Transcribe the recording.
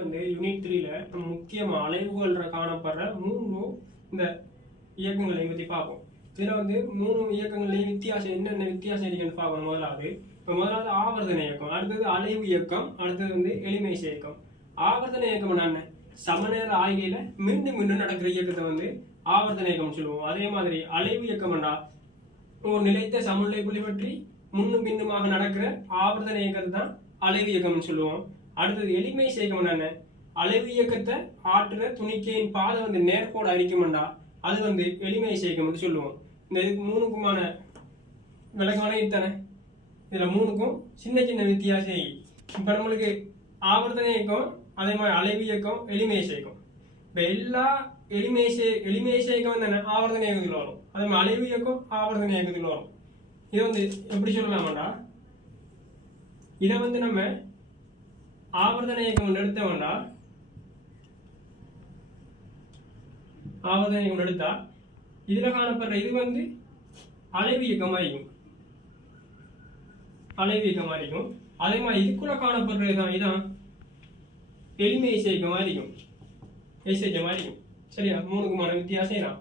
வந்து யூனிட் த்ரீல முக்கியமா அலைவுகள் காணப்படுற மூணு இந்த இயக்கங்களை பத்தி பார்ப்போம். இதுல வந்து மூணு இயக்கங்களையும் வித்தியாசம் என்னென்ன வித்தியாசம் இருக்குன்னு பார்க்கணும் முதலாவது இப்போ முதலாவது ஆவர்த்தன இயக்கம் அடுத்தது அலைவு இயக்கம் அடுத்தது வந்து எளிமை இயக்கம். ஆவர்த்தன இயக்கம் என்ன? சமநேர ஆய்கையில மீண்டும் மீண்டும் நடக்கிற இயக்கத்தை வந்து ஆவர்த்தன இயக்கம் சொல்லுவோம். அதே மாதிரி அலைவு இயக்கம்னா ஒரு நிலைத்த சமநிலை புள்ளி பற்றி முன்னும் பின்னுமாக நடக்கிற ஆவர்த்தன இயக்கத்தை தான் அலைவு இயக்கம்னு சொல்லுவோம். அடுத்தது எளிமை இயக்கம் என்ன? அலைவு இயக்கத்தை ஆற்றுற துணிக்கையின் பாதை வந்து நேர்கோடு அடிக்கும்டா அது வந்து எளிமை இயக்கம்னு சொல்லுவோம். இந்த மூணுக்குமான விளக்கமான இத்தனை இதில் மூணுக்கும் சின்ன சின்ன வித்தியாசம் இப்போ நம்மளுக்கு ஆவர்த்தன இயக்கம் அதே மாதிரி அளவு இயக்கம் எளிமை இயக்கம் இப்போ எல்லா எளிமை எளிமை இயக்கம் தானே என்ன? ஆவர்த்தன இயக்கத்தில் வரும். அதே மாதிரி அலைவு இயக்கம் ஆவர்த்தன இயக்கத்தில் வரும். இதை வந்து எப்படி சொல்லலாமாண்டா? இதை வந்து நம்ம ஆவர்தனையகம் இயக்கம் ஆவர்தனையகம் எடுத்தா இதுல காணப்படுற இது வந்து அலைவு இயக்கமா இருக்கும் அலைவு இருக்கும் அதே மாதிரி இதுக்குள்ள காணப்படுறது தான் இதான் எளிமை இசைக்கமா இருக்கும் இசைக்கமா இருக்கும் சரியா மூணுக்குமான வித்தியாசம் தான்